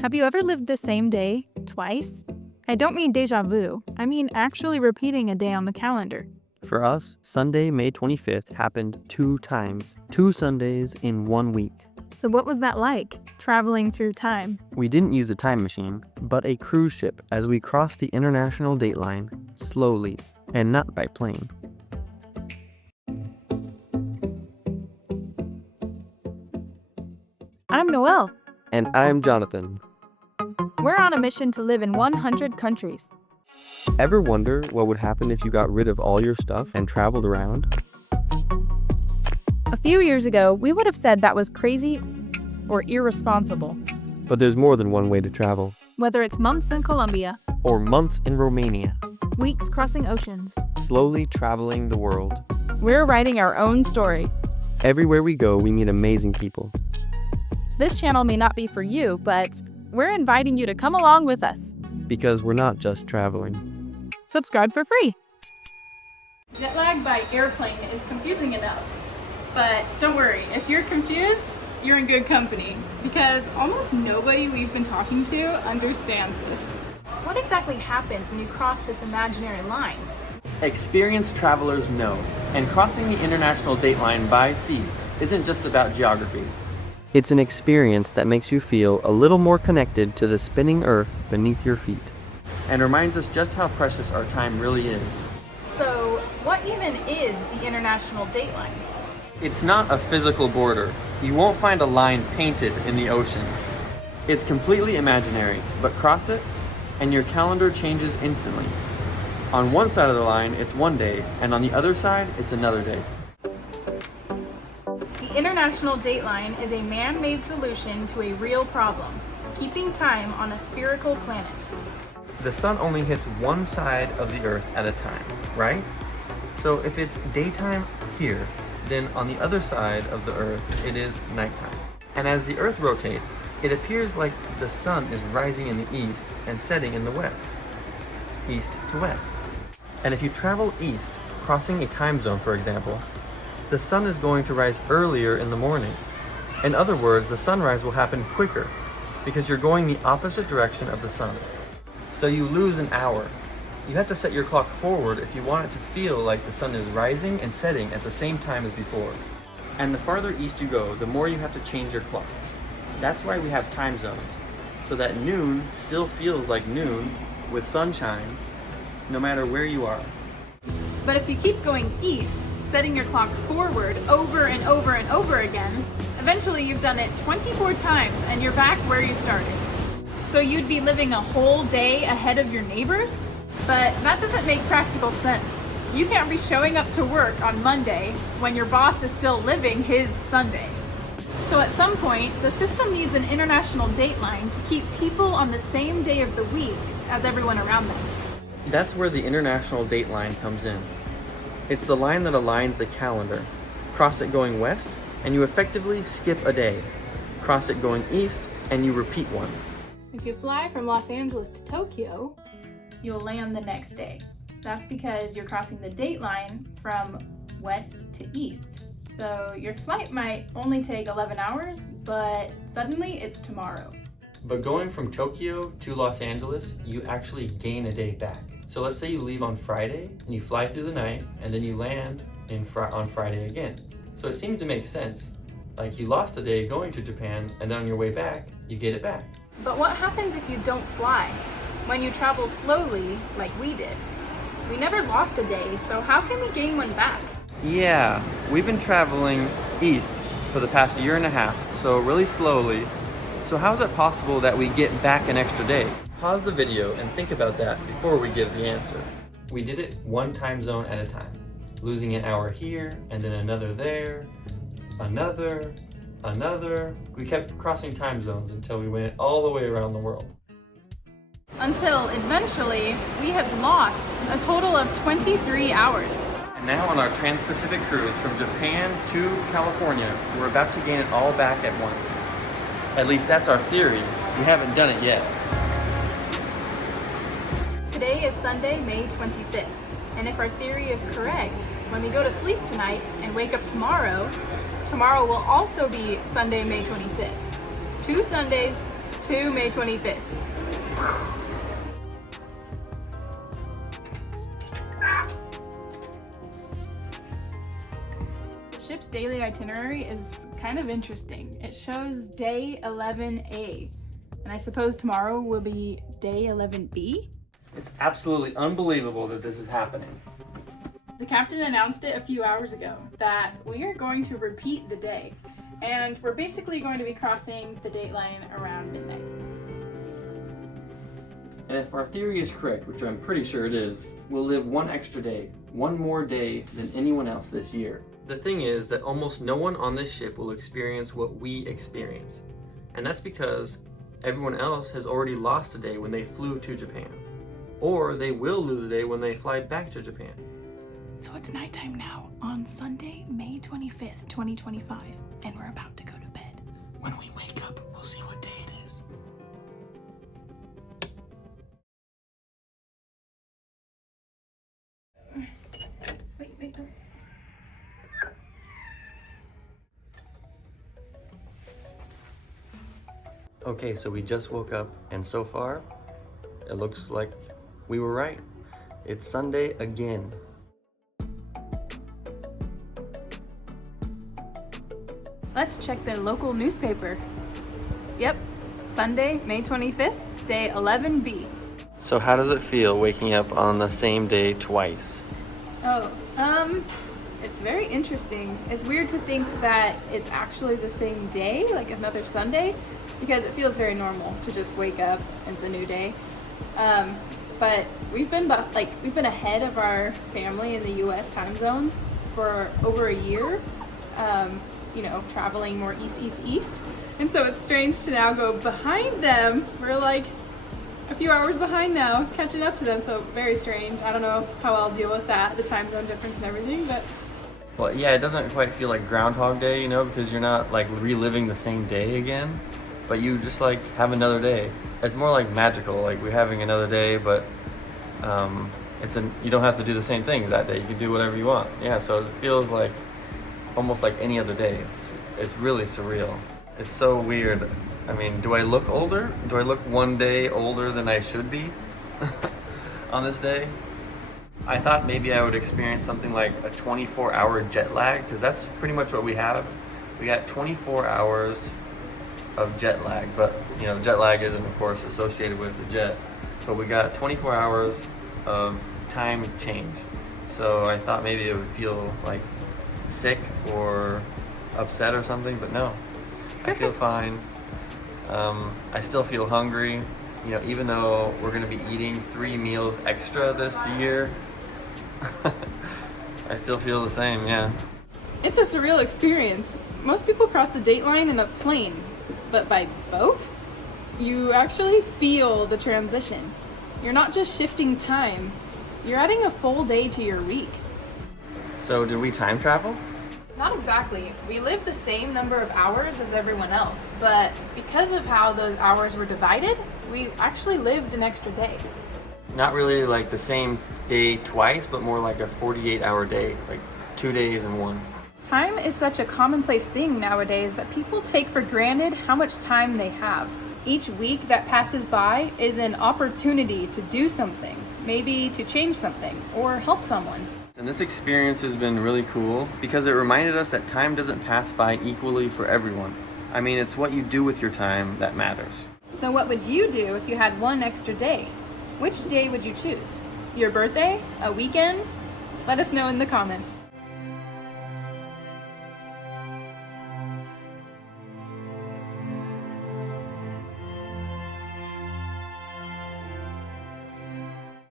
Have you ever lived the same day twice? I don't mean deja vu, I mean actually repeating a day on the calendar. For us, Sunday, May 25th happened 2 times, 2 Sundays in 1 week. So what was that like, traveling through time? We didn't use a time machine, but a cruise ship as we crossed the international date line, slowly, and not by plane. I'm Noelle. And I'm Jonathan. We're on a mission to live in 100 countries. Ever wonder what would happen if you got rid of all your stuff and traveled around? A few years ago, we would have said that was crazy or irresponsible. But there's more than one way to travel. Whether it's months in Colombia, Or months in Romania, weeks crossing oceans, slowly traveling the world. we're writing our own story. Everywhere we go, we meet amazing people. This channel may not be for you, but we're inviting you to come along with us. Because we're not just traveling. Subscribe for free. Jet lag by airplane is confusing enough, but don't worry, if you're confused, you're in good company, because almost nobody we've been talking to understands this. What exactly happens when you cross this imaginary line? Experienced travelers know, and crossing the international date line by sea isn't just about geography. It's an experience that makes you feel a little more connected to the spinning earth beneath your feet, and reminds us just how precious our time really is. So, what even is the international date line? It's not a physical border. You won't find a line painted in the ocean. It's completely imaginary, but cross it, and your calendar changes instantly. On one side of the line, it's one day, and on the other side, it's another day. The international date line is a man-made solution to a real problem, keeping time on a spherical planet. The sun only hits one side of the earth at a time, right? So if it's daytime here, then on the other side of the earth, it is nighttime. And as the earth rotates, it appears like the sun is rising in the east and setting in the west, east to west. And if you travel east, crossing a time zone, for example, the sun is going to rise earlier in the morning. In other words, the sunrise will happen quicker because you're going the opposite direction of the sun. So you lose an hour. You have to set your clock forward if you want it to feel like the sun is rising and setting at the same time as before. And the farther east you go, the more you have to change your clock. That's why we have time zones, so that noon still feels like noon with sunshine, no matter where you are. But if you keep going east, setting your clock forward over and over and over again, eventually you've done it 24 times and you're back where you started. So you'd be living a whole day ahead of your neighbors? But that doesn't make practical sense. You can't be showing up to work on Monday when your boss is still living his Sunday. So at some point, the system needs an international date line to keep people on the same day of the week as everyone around them. That's where the international date line comes in. It's the line that aligns the calendar. Cross it going west, and you effectively skip a day. Cross it going east, and you repeat one. If you fly from Los Angeles to Tokyo, you'll land the next day. That's because you're crossing the date line from west to east. So your flight might only take 11 hours, but suddenly it's tomorrow. But going from Tokyo to Los Angeles, you actually gain a day back. So let's say you leave on Friday, and you fly through the night, and then you land on Friday again. So it seems to make sense. Like you lost a day going to Japan, and then on your way back, you get it back. But what happens if you don't fly? When you travel slowly, like we did? We never lost a day, so how can we gain one back? Yeah, we've been traveling east for the past year and a half, so really slowly. So how is it possible that we get back an extra day? Pause the video and think about that before we give the answer. We did it one time zone at a time, losing an hour here and then another there, another. We kept crossing time zones until we went all the way around the world. Until eventually, we had lost a total of 23 hours. And now on our transpacific cruise from Japan to California, we're about to gain it all back at once. At least that's our theory. We haven't done it yet. Today is Sunday, May 25th, and if our theory is correct, when we go to sleep tonight and wake up tomorrow will also be Sunday, May 25th. 2 Sundays, to May 25th. The ship's daily itinerary is kind of interesting. It shows day 11A, and I suppose tomorrow will be day 11B. It's absolutely unbelievable that this is happening. The captain announced it a few hours ago that we are going to repeat the day, and we're basically going to be crossing the date line around midnight. And if our theory is correct, which I'm pretty sure it is, we'll live one extra day, one more day than anyone else this year. The thing is that almost no one on this ship will experience what we experience. And that's because everyone else has already lost a day when they flew to Japan. Or they will lose a day when they fly back to Japan. So it's nighttime now on Sunday, May 25th, 2025, and we're about to go to bed. When we wake up, we'll see what day it is. Wait. Okay, so we just woke up, and so far, it looks like we were right. It's Sunday again. Let's check the local newspaper. Yep, Sunday, May 25th, day 11B. So how does it feel waking up on the same day twice? Oh, it's very interesting. It's weird to think that it's actually the same day, like another Sunday, because it feels very normal to just wake up and it's a new day. But we've been ahead of our family in the U.S. time zones for over a year. Traveling more east. And so it's strange to now go behind them. We're like a few hours behind now, catching up to them. So very strange. I don't know how I'll deal with that, the time zone difference and everything, but. Well, yeah, it doesn't quite feel like Groundhog Day, because you're not like reliving the same day again, but you just like have another day. It's more like magical, like we're having another day, but you don't have to do the same things that day. You can do whatever you want. Yeah, so it feels like almost like any other day. It's really surreal. It's so weird. I mean, do I look older? Do I look one day older than I should be on this day? I thought maybe I would experience something like a 24-hour jet lag, because that's pretty much what we have. We got 24 hours of jet lag, but jet lag isn't of course associated with the jet, but we got 24 hours of time change. So I thought maybe it would feel like sick or upset or something, but no, I feel fine. I still feel hungry, even though we're going to be eating 3 meals extra this year. I still feel the same, yeah. It's a surreal experience. Most people cross the date line in a plane, but by boat, you actually feel the transition. You're not just shifting time, you're adding a full day to your week. So did we time travel? Not exactly. We lived the same number of hours as everyone else, but because of how those hours were divided, we actually lived an extra day. Not really like the same day twice, but more like a 48-hour day, like 2 days in one. Time is such a commonplace thing nowadays that people take for granted how much time they have. Each week that passes by is an opportunity to do something, maybe to change something or help someone. And this experience has been really cool because it reminded us that time doesn't pass by equally for everyone. I mean, it's what you do with your time that matters. So what would you do if you had one extra day? Which day would you choose? Your birthday? A weekend? Let us know in the comments.